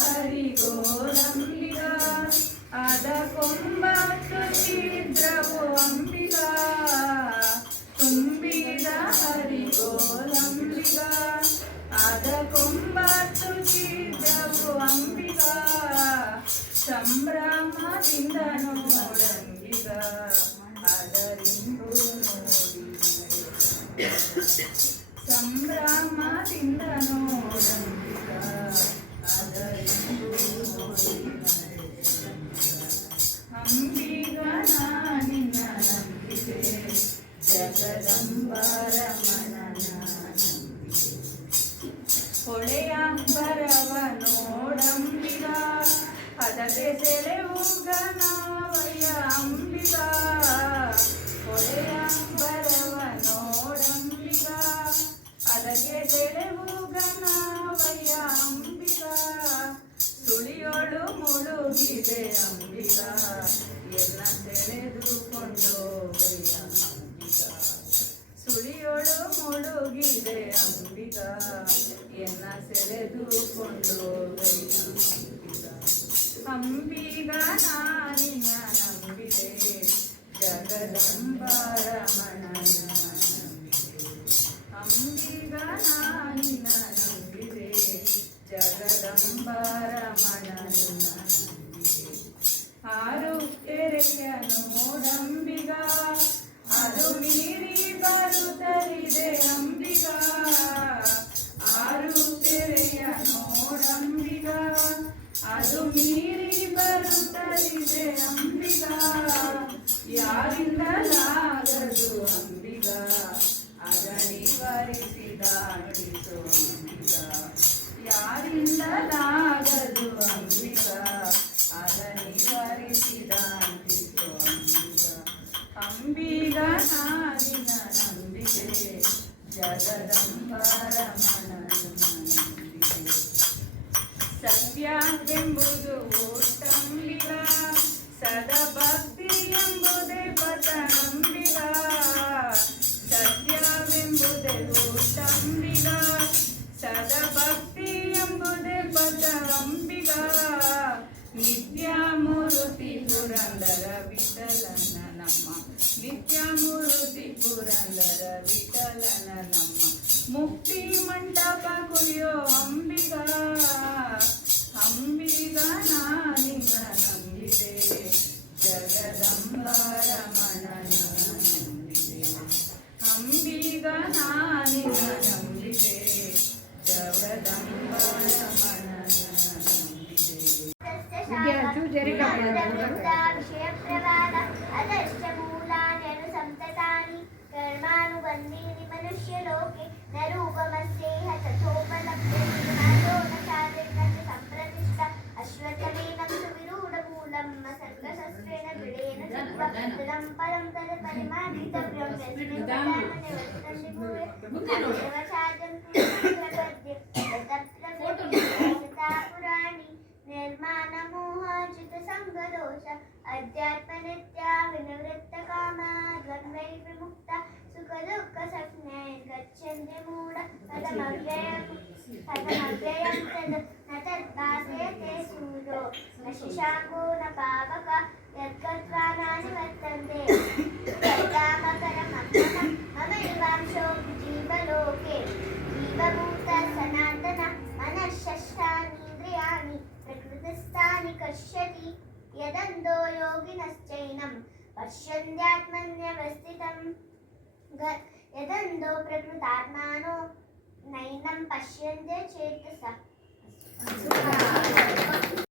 ಹರಿಗೋರಂಬಿಗ ಅದ ಕೊಂಬತ್ತು ಛಿದ್ರವು ಅಂಬಿಗ ತುಂಬಿದ ಹರಿಗೋರಂಬಿಗ ಅದ ಕೊಂಬತ್ತು ಛಿದ್ರವು ಅಂಬಿಗ ಸಂಭ್ರಮದಿಂದ ನೋಡಂಗಿಗ ಅದರಿಂದು ನೋಡಿ ಸಂಭ್ರಮದಿಂದ ನೋಡಂಗಿಗ ಅದರಿಂದು ನೋಡಿ ಅಂಬಿಗ ನಿನ್ನ ನಂಬಿಕೆ ಜಗದಂಬರಮಣ ನಂಬಿಕೆ ಹೊಳೆಯ ಬರವ ನೋಡಂಬಿಗ ಅದಕ್ಕೆ ಸೆಳೆವು ಗಣವಯ್ಯ ಅಂಬಿಗ ಹೊಳೆಯ ಬರವ ನೋಡಂಬಿಗ ಅದಕ್ಕೆ ಸೆಳೆವು ಅಂಬಿಗ ಅಂಬಿಗ ನಾನಿನ ನಂಬಿದೆ ಜಗದಂಬರಮಣನ ನಂಬಿದೆ ಅಂಬಿಗ ನಾನಿನ ನಂಬಿದೆ ಜಗದಂಬರಮಣನ ನಂಬಿದೆ ಆರು ಕೆರೆಯ ನೋಡಂಬಿಗ ಅದು ಮೀರಿ ಬರುತ್ತಲಿದೆ ಅಂಬಿಗ. ಅದು ಮೀರಿ ಬರುತ್ತಲಿದೆ ಅಂಬಿಗ ಯಾರಿಂದಲಾಗದು ಅಂಬಿಗ ಅದನಿವರಿಸಿದಾಡಿಸು ಅಂಬಿಗ ಯಾರಿಂದಲಾಗದು ಅಂಬಿಗ ಅದನಿವರಿಸಿದಾಡಿಸು ಅಂಬಿಗ ಅಂಬಿಗ ನಾನಿನ ನಂಬಿಕೆ ಜಗದಂಬರಮಣನ ಸತ್ಯವೆಂಬುದು ಒಟ್ಟಂಬಿಗ ಸದಭಕ್ತಿ ಎಂಬುದೇ ಪತನಂಬಿಗ ಸತ್ಯವೆಂಬುದೇ ಒಟ್ಟಂಬಿಗ ಸದಭಕ್ತಿ ಎಂಬುದೇ ಪತಂಬಿಗ ನಿತ್ಯಮೂರ್ತಿ ಪುರಂದರ ವಿಠಲನ ನಮ್ಮ ನಿತ್ಯಮೂರ್ತಿ ಪುರಂದರ ವಿಠಲನ ನಮ್ಮ ಮುಕ್ತಿ ಮಂಟಪ ಕುಯ್ಯೋ ಅಂಬಿಗ ನಂಬಿದ ನಾನಿಗ ನಂಬಿದೆ ಜಗದಂಬಾರಮಣ ನಂಬಿದೆ ನಂಬಿದ ನಾನಿಗ ನಂಬಿದೆ ಜಗದಂಬಾರಮಣ ಕರ್ಮಾನುಬಂಧೀನಿ ಮನುಷ್ಯಲೋಕೆ ನ ರೂಪಮಸ್ಯೇಹ ತತ್ నిర్మాణమోహాజిత సంగదోష అధ్యాత్మ నిత్యా వినివృత్త కామా ద్వంద్వై విముక్త సుఖ దుఃఖ సంజ్ఞై గచ్చంది మూఢ పదమవ్యయం పశ్యతి యదందో యోగినశ్చైనం పశ్యంత్యాత్మన్యవస్థితం యదందో ప్రకృతాత్మానో నైనం పశ్యంతే చేతస